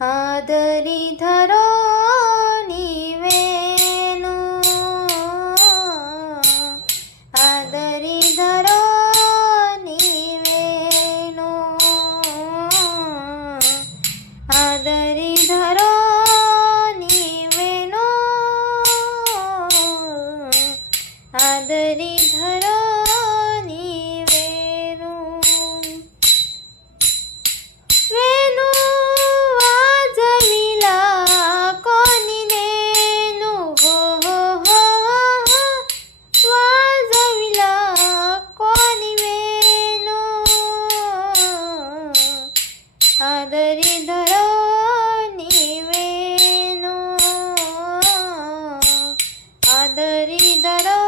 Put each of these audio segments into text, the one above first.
आदरी धरो नीवेनु आदरी धरो नीवेनु आदरी धरो नीवेनु आदरी धरो आदरी धरो नीवेनु आदरी धरो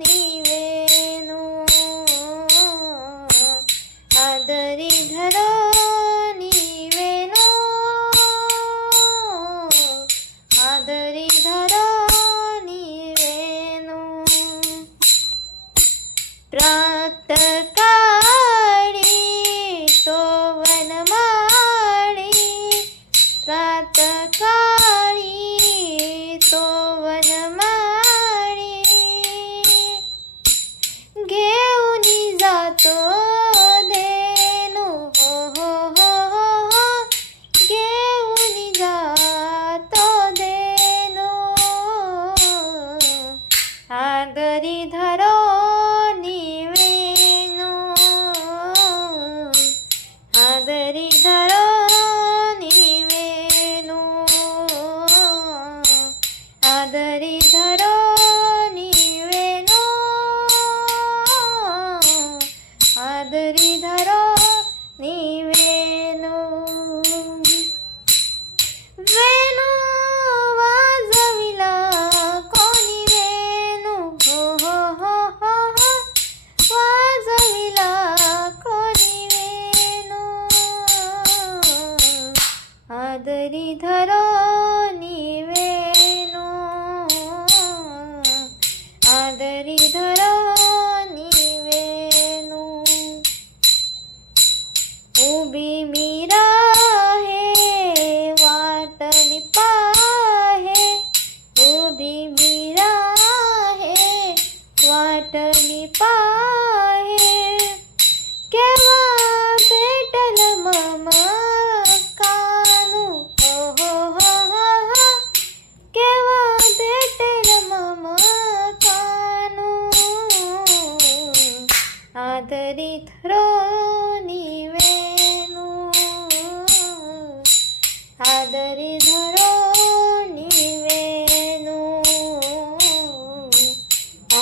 नीवेनु आदरी धरो नीवेनु आदरी धरो नीवेनु प्रातःकाळी तो प्रातःकाळी तो वनमाळी घेऊन जातो धेनु हो हो हो हो घेऊन जातो धेनु आदरी धरो नीवेनु आदरी धरो आदरी धरो नीवेनु आदरी धरो नीवेनु वेणू वाजविला कोणी वेणू हो हो हो हो हो वाजविला कोणी वेणू आदरी धरो नीवेनु आदरी धरो नीवेनु उभी मी राहे वाट मी पाहे उभी मी राहे वाट मी पाहे केव्हा भेटल मम कानू हो हो हो हो हो केव्हा भेटेल मम कानू आदरी धरो नीवेनु आदरी धरो नीवेनु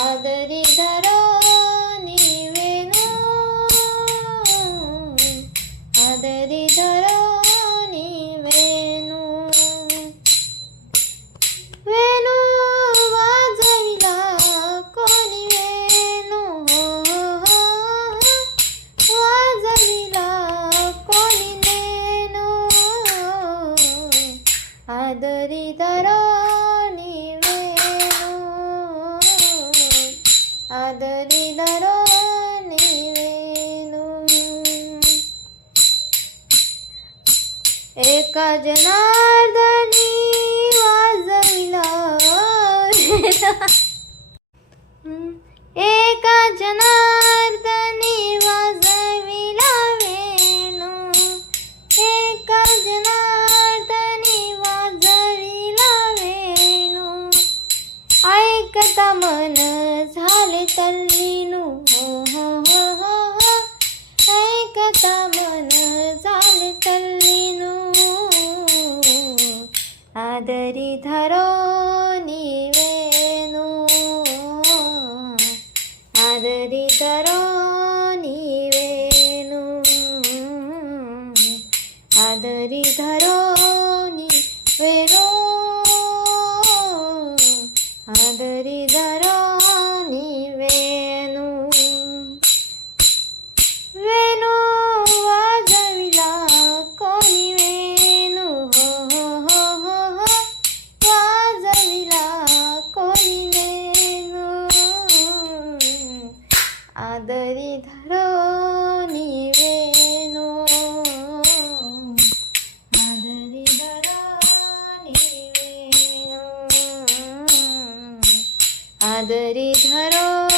आदरी धरो नीवेनु आदरी धरो नीवेनु वेणू वाजविला कोणी वेणू हो हो हो वाजविला कोणी नेनु आदरी धरो नीवेनु आदरी धरो नीवेनु एका जनार्दनी वाजविला एका जनार्दनी वाजविला वेणू एका जनार्दनी वाजविला वेणू ऐकता मन झाले तल्लीनु हो हो हो हो हो ऐकता मन झाले तल्लीनु आदरी धरो नीवेनु आदरी धरो नीवेनु आदरी धरो नीवेनु आदरी धरो नीवेनु वेणू वाजविला कोणी वेणू हो हो हो हो हो वाजविला कोणी वेणू आदरी आदरी धरो निवेनो आदरी धरो निवेनो आदरी धरो